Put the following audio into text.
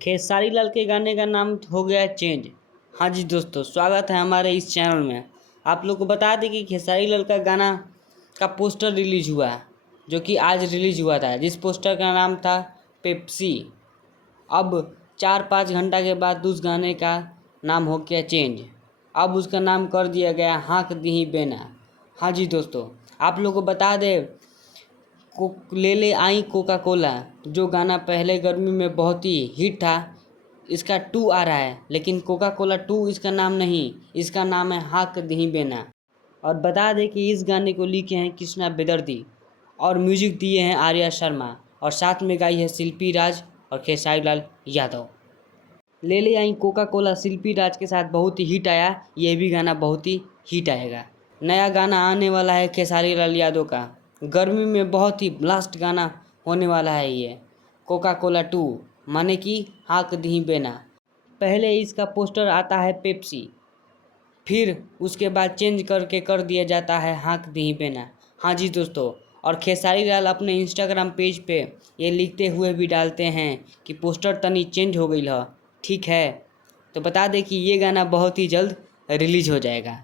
खेसारी लाल के गाने का नाम हो गया चेंज। हाँ जी दोस्तों, स्वागत है हमारे इस चैनल में। आप लोग को बता दें कि खेसारी लाल का गाना का पोस्टर रिलीज हुआ है, जो कि आज रिलीज हुआ था, जिस पोस्टर का नाम था पेप्सी। अब 4-5 घंटा के बाद उस गाने का नाम हो गया चेंज। अब उसका नाम कर दिया गया हाँक दी बेना। हाँ जी दोस्तों, आप लोग को बता दें ले ले आई कोका कोला, जो गाना पहले गर्मी में बहुत ही हिट था, इसका 2 आ रहा है, लेकिन कोका कोला 2 इसका नाम नहीं, इसका नाम है हाँक दी बेना। और बता दें कि इस गाने को लिखे हैं कृष्णा बेदर्दी और म्यूजिक दिए हैं आर्या शर्मा, और साथ में गाई है शिल्पी राज और खेसारी लाल यादव। ले ले आई कोका कोला शिल्पी राज के साथ बहुत ही हिट आया, ये भी गाना बहुत ही हिट आएगा। नया गाना आने वाला है खेसारी लाल यादव का, गर्मी में बहुत ही ब्लास्ट गाना होने वाला है ये कोका कोला 2, माने कि हाँक दी बेना। पहले इसका पोस्टर आता है पेप्सी, फिर उसके बाद चेंज करके कर दिया जाता है हाँक दी बेना। हाँ जी दोस्तों, और खेसारी लाल अपने इंस्टाग्राम पेज पे ये लिखते हुए भी डालते हैं कि पोस्टर तनी चेंज हो गई है, ठीक है। तो बता दें कि ये गाना बहुत ही जल्द रिलीज हो जाएगा।